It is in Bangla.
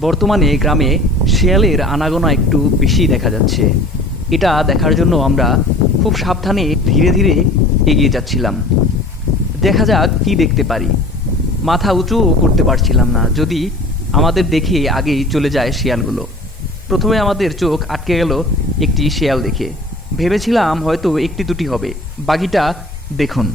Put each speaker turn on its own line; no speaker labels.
বর্তমানে গ্রামে শিয়ালের আনাগোনা একটু বেশি দেখা যাচ্ছে। এটা দেখার জন্য আমরা খুব সাবধানে ধীরে ধীরে এগিয়ে যাচ্ছিলাম। দেখা যাক কি দেখতে পারি। মাথা উঁচু করতে পারছিলাম না, যদি আমাদের দেখে আগেই চলে যায় শিয়ালগুলো। প্রথমে আমাদের চোখ আটকে গেল একটি শিয়াল দেখে। ভেবেছিলাম হয়তো একটি দুটি হবে। বাকিটা দেখুন।